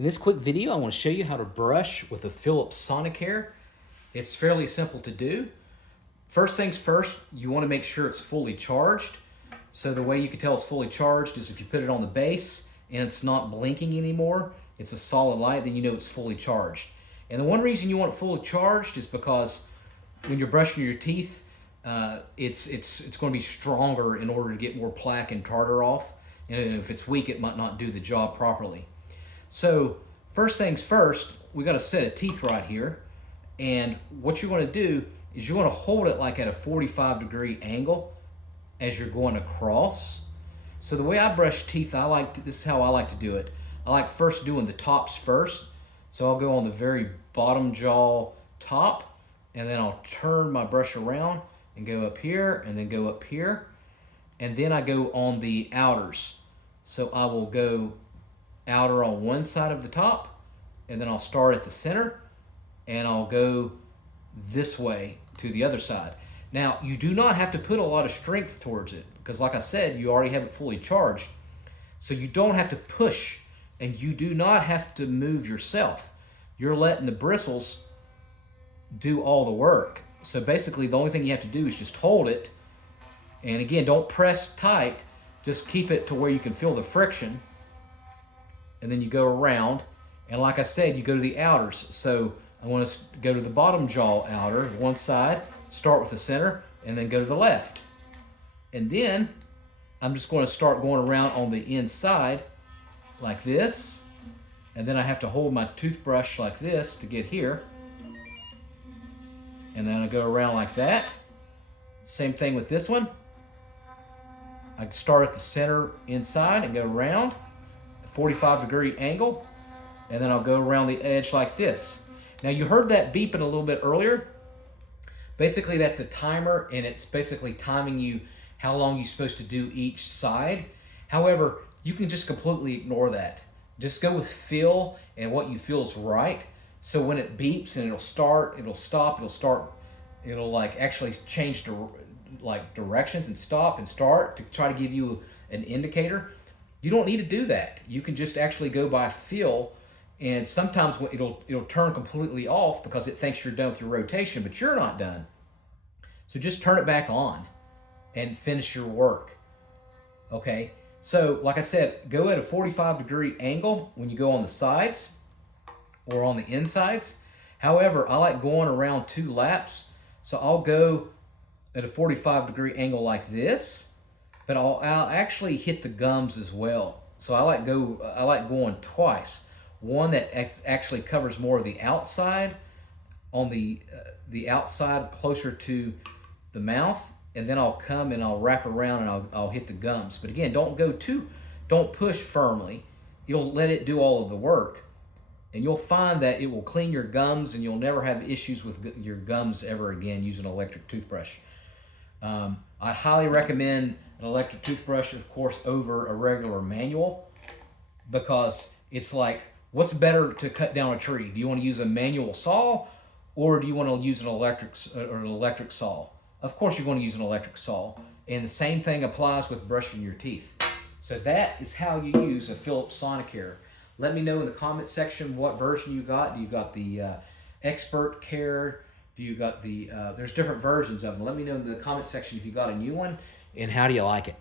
In this quick video, I want to show you how to brush with a Philips Sonicare. It's fairly simple to do. First things first, you want to make sure it's fully charged. So the way you can tell it's fully charged is if you put it on the base and it's not blinking anymore, it's a solid light, then you know it's fully charged. And the one reason you want it fully charged is because when you're brushing your teeth, it's going to be stronger in order to get more plaque and tartar off. And if it's weak, it might not do the job properly. So first things first, we got a set of teeth right here. And what you're going to do is you want to hold it like at a 45-degree angle as you're going across. So the way I brush teeth, this is how I like to do it. I like first doing the tops first. So I'll go on the very bottom jaw top, and then I'll turn my brush around and go up here and then go up here. And then I go on the outers. So I will go outer on one side of the top, and then I'll start at the center, and I'll go this way to the other side. Now, you do not have to put a lot of strength towards it, because like I said, you already have it fully charged. So you don't have to push, and you do not have to move yourself. You're letting the bristles do all the work. So basically, the only thing you have to do is just hold it, and again, don't press tight, just keep it to where you can feel the friction, and then you go around, and like I said, you go to the outers. So I want to go to the bottom jaw outer, one side, start with the center, and then go to the left. And then I'm just going to start going around on the inside like this, and then I have to hold my toothbrush like this to get here, and then I go around like that. Same thing with this one. I start at the center inside and go around, 45-degree angle, and then I'll go around the edge like this. Now you heard that beeping a little bit earlier. Basically that's a timer, and it's basically timing you how long you're supposed to do each side. However, you can just completely ignore that. Just go with feel and what you feel is right. So when it beeps and it'll start, it'll stop, it'll start, it'll like actually change directions and stop and start to try to give you an indicator. You don't need to do that. You can just actually go by feel, and sometimes it'll turn completely off because it thinks you're done with your rotation, but you're not done. So just turn it back on and finish your work. Okay, so like I said, go at a 45-degree angle when you go on the sides or on the insides. However, I like going around 2 laps, so I'll go at a 45-degree angle like this, but I'll actually hit the gums as well. So I like going twice. One that actually covers more of the outside, on the outside closer to the mouth, and then I'll come and I'll wrap around and I'll hit the gums. But again, don't push firmly. You'll let it do all of the work, and you'll find that it will clean your gums, and you'll never have issues with your gums ever again using an electric toothbrush. I'd highly recommend an electric toothbrush, of course, over a regular manual, because it's like, what's better to cut down a tree? Do you want to use a manual saw, or do you want to use an electric saw? Of course you're going to use an electric saw, and the same thing applies with brushing your teeth. So that is how you use a Philips Sonicare. Let me know in the comment section what version you got. Do you got the Expert Care? Do you got the, there's different versions of them. Let me know in the comment section if you got a new one, and how do you like it?